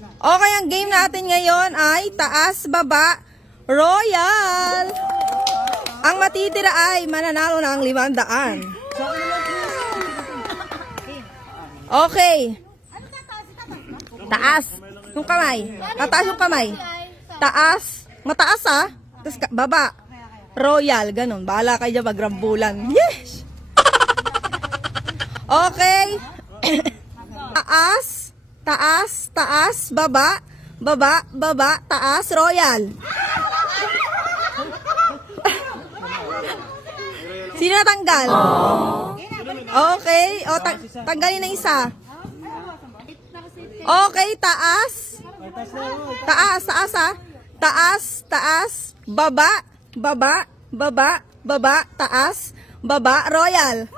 Okay, ang game natin ngayon ay taas, baba, royal. Ang matitira ay mananalo ng 500. Okay. Taas. Yung kamay. Tataas yung kamay. Taas. Mataas ah. Tapos baba. Royal. Ganun. Bahala kayo magrambulan. Yes! Okay. Taas. Taas. Taas. Baba. Baba. Baba. Taas. Royal. Sino natanggal? Okay. O, tanggalin na isa. Okay, taas. Taas, taas ha. Taas, taas. Baba, baba, baba, baba, taas. Baba, royal.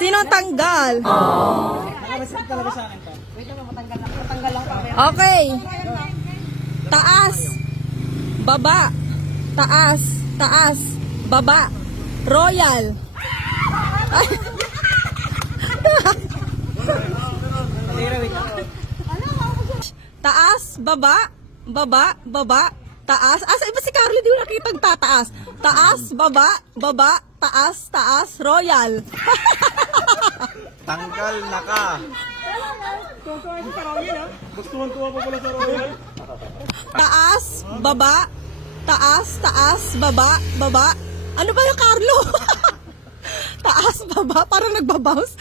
Sino tanggal? Okay. Taas. Baba. Taas, taas, baba, royal. Taas, baba, baba, baba, taas. Asa iba si Carly, di ko nakitang tataas. Taas, baba, baba, taas, taas, royal. Tanggal na ka. Taas, baba, taas, taas, baba, baba. Ano ba yung Carlo? Taas, baba, parang nagbabounce.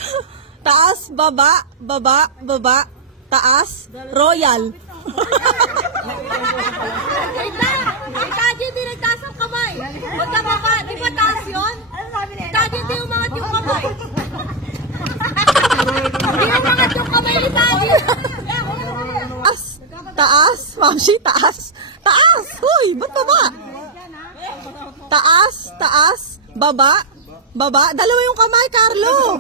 Taas, baba, baba, baba, taas, royal. Tadi hindi nagtaas ang kamay. Magkababa, di ba taas yun? Tadi hindi umangat yung kamay. Hindi umangat yung kamay ni Tadi. Taas, taas, Mamsi, taas. Taas, huy, ba't baba? Taas, taas, baba, baba. Dalawa yung kamay, Carlo.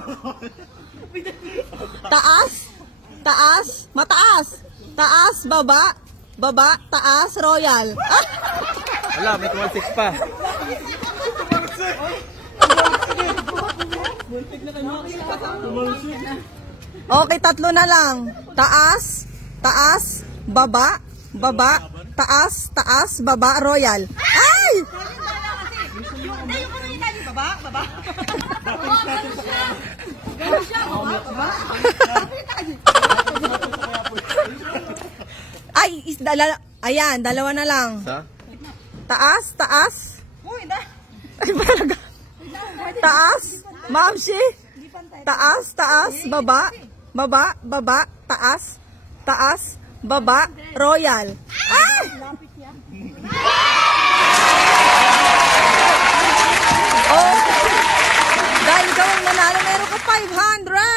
Taas, taas, mataas. Taas, baba, baba, taas, royal. Wala, may 2-6 pa. Okay, tatlo na lang. Taas, taas, baba, baba, taas, taas, baba, royal. Ay! Baba, baba. Ay, ayan, dalawa na lang. Sa? Taas, taas. Ay, talaga. Taas, Mamsi. Taas, taas, baba, baba, baba, taas, taas, baba, royal. Ay! Oh, dahil ikaw ang nanalo, meron ka 500.